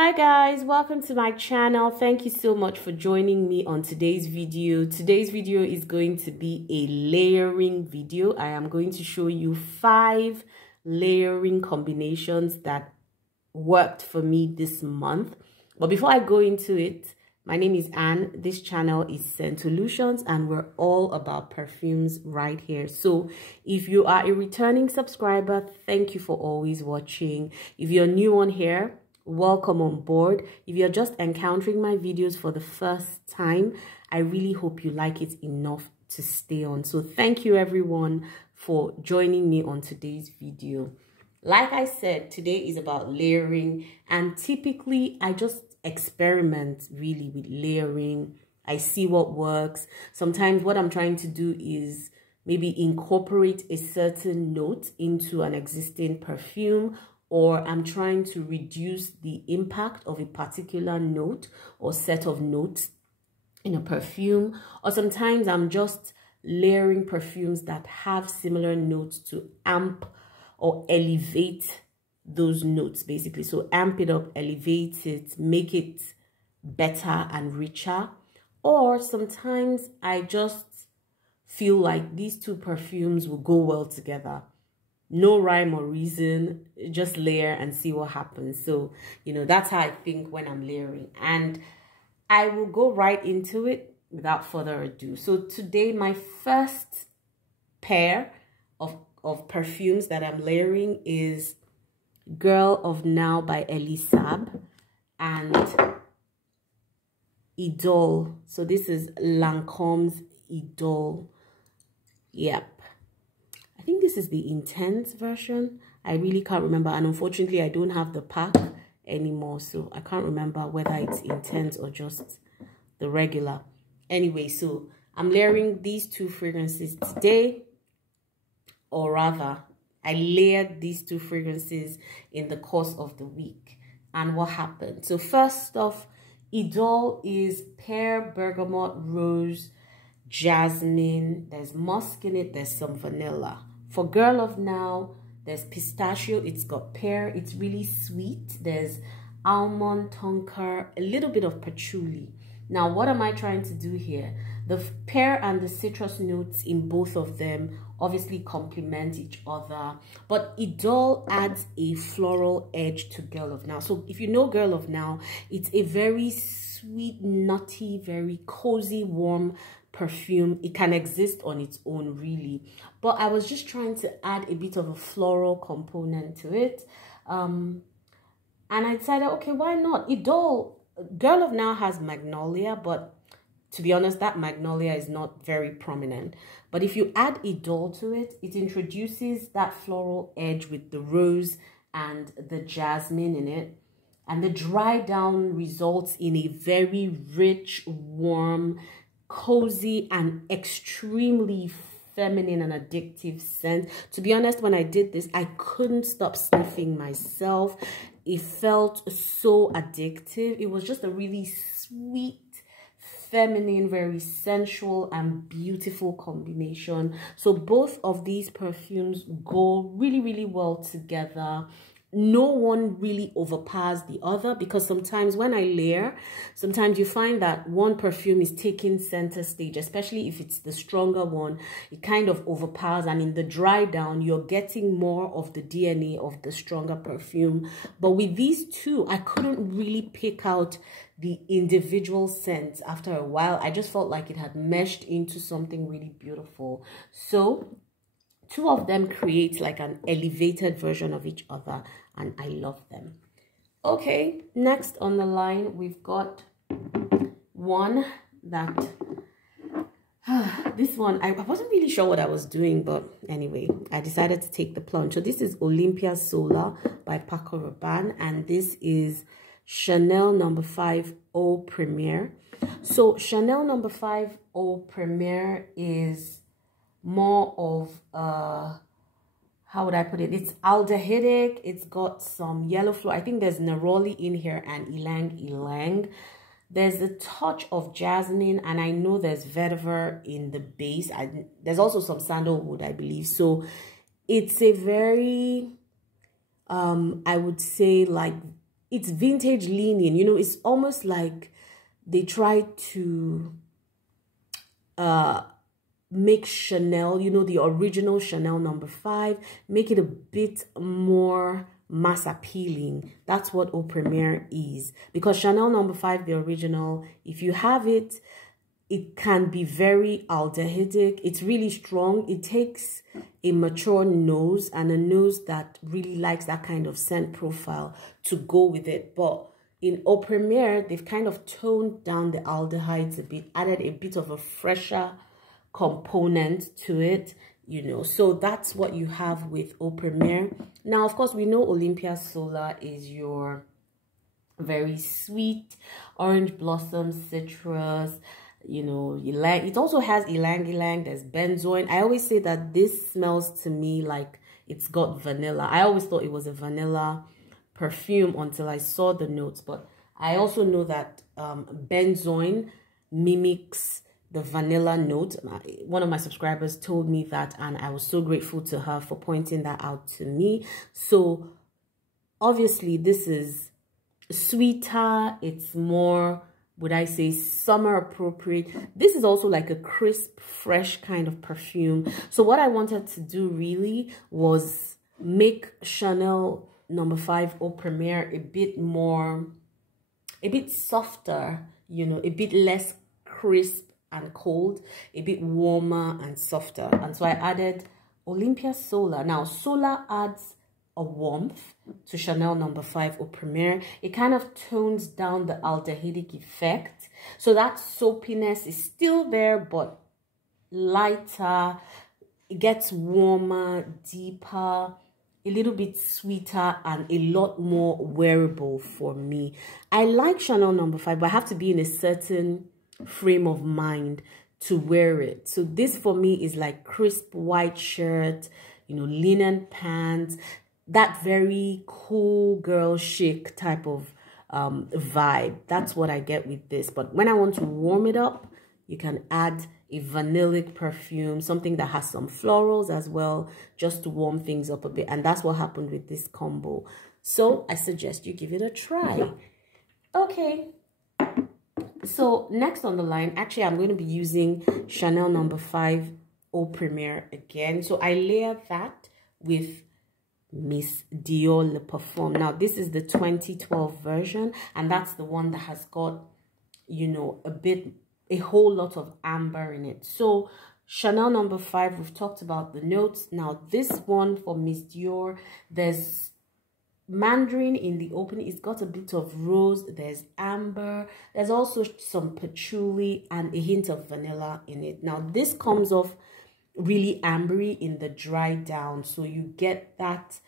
Hi guys, welcome to my channel. Thank you so much for joining me on today's video. Today's video is going to be a layering video. I am going to show you 5 layering combinations that worked for me this month. But before I go into it, my name is Anne. This channel is Scentolutions and we're all about perfumes right here. So if you are a returning subscriber, thank you for always watching. If you're new on here, welcome on board. If you're just encountering my videos for the first time, I really hope you like it enough to stay on. So thank you everyone for joining me on today's video. Like I said, today is about layering, and typically I just experiment really with layering. I see what works. Sometimes what I'm trying to do is maybe incorporate a certain note into an existing perfume, or I'm trying to reduce the impact of a particular note or set of notes in a perfume. Or sometimes I'm just layering perfumes that have similar notes to amp or elevate those notes, basically. So amp it up, elevate it, make it better and richer. Or sometimes I just feel like these two perfumes will go well together. No rhyme or reason, just layer and see what happens. So, that's how I think when I'm layering. And I will go right into it without further ado. So today, my first pair of perfumes that I'm layering is Girl of Now by Elisab and Idole. So this is Lancome's Idole. Yep. I think this is the intense version. I really can't remember, and unfortunately I don't have the pack anymore, so I can't remember whether it's intense or just the regular. Anyway, so I'm layering these two fragrances today, or rather I layered these two fragrances in the course of the week. And what happened? So first off, Idole is pear, bergamot, rose, jasmine. There's musk in it. There's some vanilla. For Girl of Now, there's pistachio. It's got pear. It's really sweet. There's almond, tonka, a little bit of patchouli. Now, what am I trying to do here? The pear and the citrus notes in both of them obviously complement each other, but Idole adds a floral edge to Girl of Now. So if you know Girl of Now, it's a very sweet, nutty, very cozy, warm perfume. It can exist on its own, really, but I was just trying to add a bit of a floral component to it, and I decided, okay, why not? Idole, Girl of Now has magnolia, but to be honest, that magnolia is not very prominent. But if you add Idole to it, it introduces that floral edge with the rose and the jasmine in it, and the dry down results in a very rich, warm, cozy, and extremely feminine and addictive scent. To be honest, when I did this, I couldn't stop sniffing myself. It felt so addictive. It was just a really sweet, feminine, very sensual and beautiful combination. So both of these perfumes go really, really well together. No one really overpowers the other, because sometimes when I layer, sometimes you find that one perfume is taking center stage, especially if it's the stronger one. It kind of overpowers, and in the dry down, you're getting more of the DNA of the stronger perfume. But with these two, I couldn't really pick out the individual scents. After a while, I just felt like it had meshed into something really beautiful. So two of them create like an elevated version of each other, and I love them. Okay, next on the line, we've got one that, this one, I wasn't really sure what I was doing, but anyway, I decided to take the plunge. So this is Olympia Solar by Paco Rabanne, and this is Chanel No. 5 Eau Premiere. So Chanel No. 5 Eau Premiere is more of how would I put it? It's aldehydic. It's got some yellow flower. I think there's neroli in here and ylang ylang. There's a touch of jasmine, and I know there's vetiver in the base. There's also some sandalwood, I believe. So it's a very I would say like it's vintage leaning, you know. It's almost like they try to make Chanel, you know, the original Chanel No. 5, make it a bit more mass appealing. That's what Eau Premiere is. Because Chanel No. 5, the original, if you have it, it can be very aldehydic. It's really strong. It takes a mature nose and a nose that really likes that kind of scent profile to go with it. But in Eau Premiere, they've kind of toned down the aldehydes a bit, added a bit of a fresher component to it, you know. So that's what you have with Eau Premiere. Now, of course, we know Olympia Solar is your very sweet orange blossom citrus, you know. It also has ylang ylang, there's benzoin. I always say that this smells to me like it's got vanilla. I always thought it was a vanilla perfume until I saw the notes, but I also know that benzoin mimics the vanilla note. One of my subscribers told me that, and I was so grateful to her for pointing that out to me. So obviously this is sweeter, it's more, would I say, summer appropriate. This is also like a crisp, fresh kind of perfume. So what I wanted to do really was make Chanel No. 5 Eau Premiere a bit softer, you know, a bit less crisp and cold, a bit warmer and softer. And so I added Olympia Solar. Now, Solar adds a warmth to Chanel No. 5 Eau Premiere. It kind of tones down the aldehydic effect. So that soapiness is still there, but lighter. It gets warmer, deeper, a little bit sweeter, and a lot more wearable for me. I like Chanel No. 5, but I have to be in a certain frame of mind to wear it. So this for me is like crisp white shirt, you know, linen pants, that very cool girl chic type of vibe. That's what I get with this. But when I want to warm it up, you can add a vanillic perfume, something that has some florals as well, just to warm things up a bit. And that's what happened with this combo. So I suggest you give it a try. Okay. So next on the line, actually, I'm going to be using Chanel No. 5 Eau Premiere again. So I layer that with Miss Dior Le Parfum. Now, this is the 2012 version, and that's the one that has got, you know, a whole lot of amber in it. So Chanel No. 5, we've talked about the notes. Now, this one for Miss Dior, there's mandarin in the opening. It's got a bit of rose, there's amber, there's also some patchouli and a hint of vanilla in it. Now this comes off really ambery in the dry down, so you get that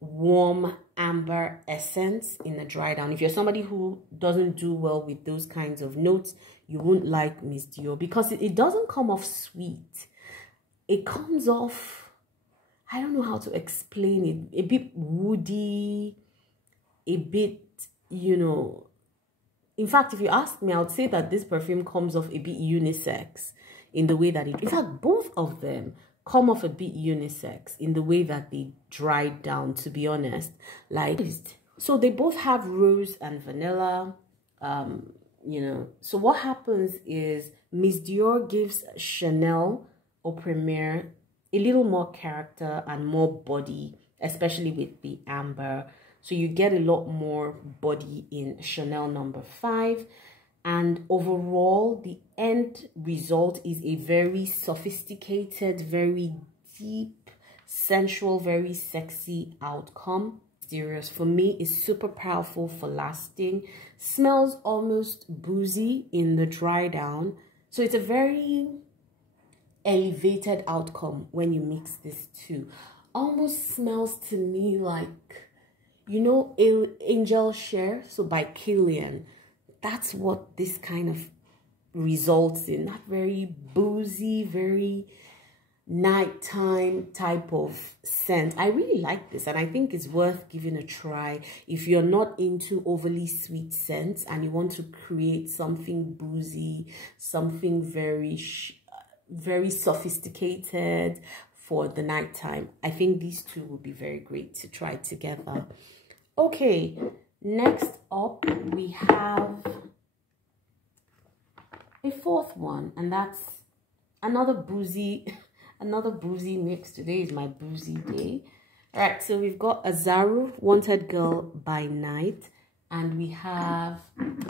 warm amber essence in the dry down. If you're somebody who doesn't do well with those kinds of notes, you won't like Miss Dior, because it doesn't come off sweet. It comes off, I don't know how to explain it, a bit woody, a bit, you know. In fact, if you ask me, I would say that this perfume comes off a bit unisex in the way that in fact, both of them come off a bit unisex in the way that they dried down, to be honest. Like, so they both have rose and vanilla, you know. So what happens is Miss Dior gives Chanel Eau Premiere a little more character and more body, especially with the amber. So you get a lot more body in Chanel No. 5. And overall, the end result is a very sophisticated, very deep, sensual, very sexy outcome. Mysterious for me is super powerful for lasting. Smells almost boozy in the dry down. So it's a very elevated outcome when you mix this two. Almost smells to me like, you know, Angel Share, so by Kilian. That's what this kind of results in. That very boozy, very nighttime type of scent. I really like this, and I think it's worth giving a try if you're not into overly sweet scents and you want to create something boozy, something very sophisticated for the nighttime. I think these two will be very great to try together. Okay, Next up, we have a fourth one, and that's another boozy mix. Today is my boozy day. All right, so we've got Azaru Wanted Girl by Night, and we have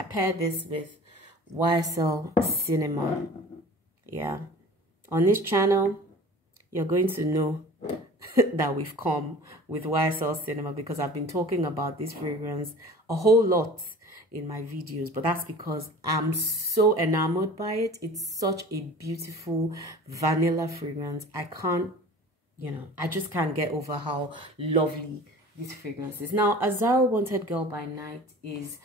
paired this with YSL Cinema. Yeah, on this channel you're going to know that we've come with YSL Cinema because I've been talking about this fragrance a whole lot in my videos, but that's because I'm so enamored by it. It's such a beautiful vanilla fragrance. I can't, I just can't get over how lovely this fragrance is. Now, Azaru Wanted Girl by Night is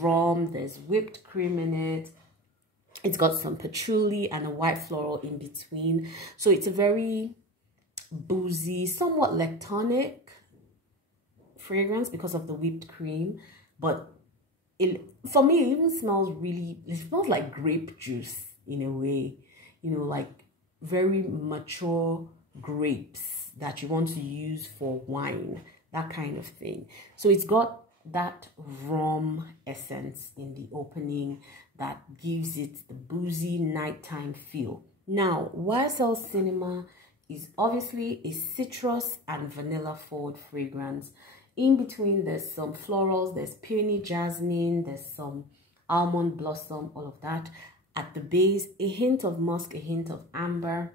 rum. There's whipped cream in it. It's got some patchouli and a white floral in between. So it's a very boozy, somewhat lactonic fragrance because of the whipped cream. But for me, it even smells it smells like grape juice in a way. Like very mature grapes that you want to use for wine, that kind of thing. So it's got that rum essence in the opening that gives it the boozy nighttime feel. Now, YSL Cinema is obviously a citrus and vanilla forward fragrance. In between, there's some florals, there's peony jasmine, there's some almond blossom, all of that. At the base, a hint of musk, a hint of amber,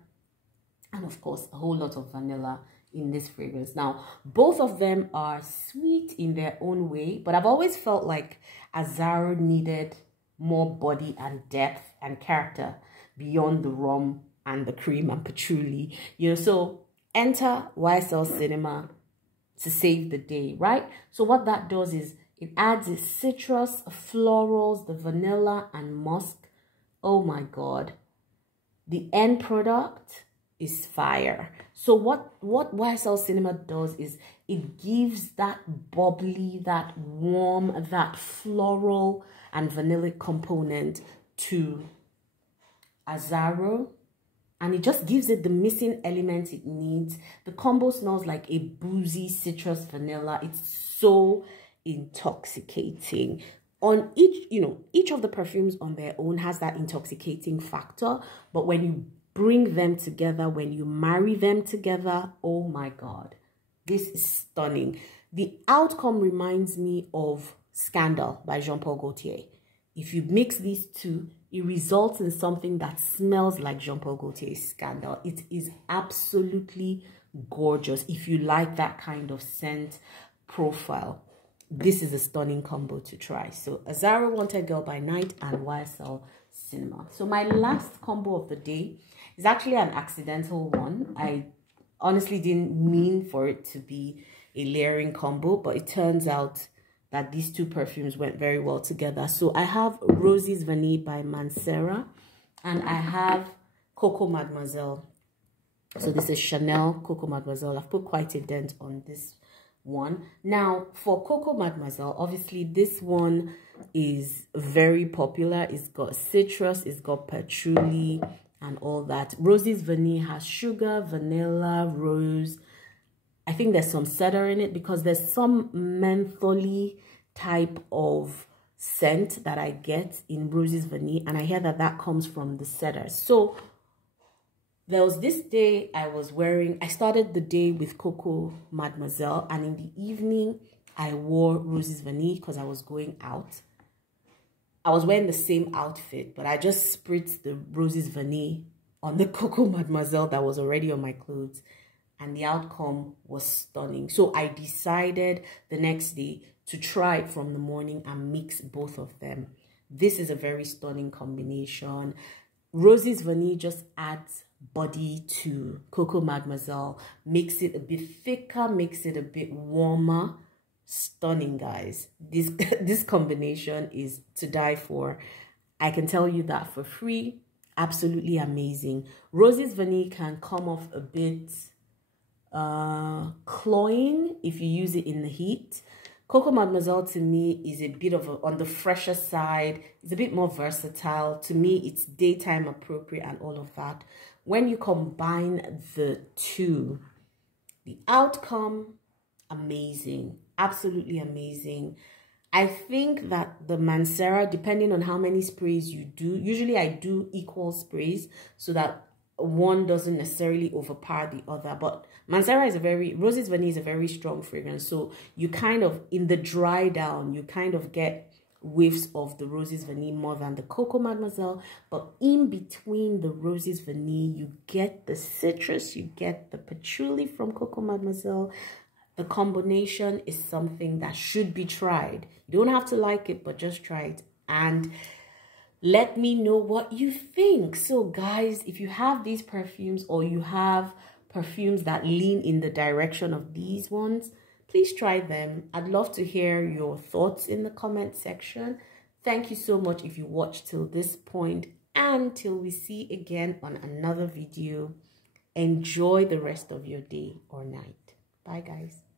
and of course, a whole lot of vanilla in this fragrance. Now, both of them are sweet in their own way, but I've always felt like Azaru needed more body and depth and character beyond the rum and the cream and patchouli. So enter YSL Cinema to save the day, right? So what that does is it adds its citrus, florals, the vanilla, and musk. Oh my God. The end product is fire. So what YSL Cinema does is it gives that bubbly, that warm, that floral and vanillic component to Azaru, and it just gives it the missing element it needs. The combo smells like a boozy citrus vanilla. It's so intoxicating. On each of the perfumes on their own has that intoxicating factor, but when you bring them together, when you marry them together, oh my God, this is stunning. The outcome reminds me of Scandal by Jean-Paul Gaultier. If you mix these two, it results in something that smells like Jean-Paul Gaultier's Scandal. It is absolutely gorgeous. If you like that kind of scent profile, this is a stunning combo to try. So Azaru Wanted Girl by Night and YSL Cinema. So my last combo of the day is actually an accidental one. I honestly didn't mean for it to be a layering combo, but it turns out that these two perfumes went very well together. So I have Roses Vanille by Mancera, and I have Coco Mademoiselle. So this is Chanel Coco Mademoiselle. I've put quite a dent on this one. Now, for Coco Mademoiselle, obviously this one is very popular. It's got citrus, it's got patchouli, and all that. Roses Vanille has sugar, vanilla, rose. I think there's some cedar in it because there's some mentholy type of scent that I get in Roses Vanille, and I hear that that comes from the cedar. So there was this day I started the day with Coco Mademoiselle, and in the evening I wore Roses Vanille because I was going out. I was wearing the same outfit, but I just spritzed the Roses Vanille on the Coco Mademoiselle that was already on my clothes, and the outcome was stunning. So I decided the next day to try it from the morning and mix both of them. This is a very stunning combination. Roses Vanille just adds body to Coco Mademoiselle, makes it a bit thicker, makes it a bit warmer. Stunning, guys. This combination is to die for. I can tell you that for free. Absolutely amazing. Roses Vanille can come off a bit cloying if you use it in the heat. Coco Mademoiselle to me is a bit of on the fresher side. It's a bit more versatile. To me, it's daytime appropriate and all of that. When you combine the two, the outcome, amazing. Absolutely amazing. I think that the Mancera, depending on how many sprays you do, usually I do equal sprays so that one doesn't necessarily overpower the other. But Mancera is Roses Vanille is a very strong fragrance. So you kind of, in the dry down, you kind of get whiffs of the Roses Vanille more than the Coco Mademoiselle. But in between the Roses Vanille, you get the citrus, you get the patchouli from Coco Mademoiselle. The combination is something that should be tried. You don't have to like it, but just try it and let me know what you think. So guys, if you have these perfumes or you have perfumes that lean in the direction of these ones, please try them. I'd love to hear your thoughts in the comment section. Thank you so much if you watched till this point, and till we see again on another video. Enjoy the rest of your day or night. Bye guys.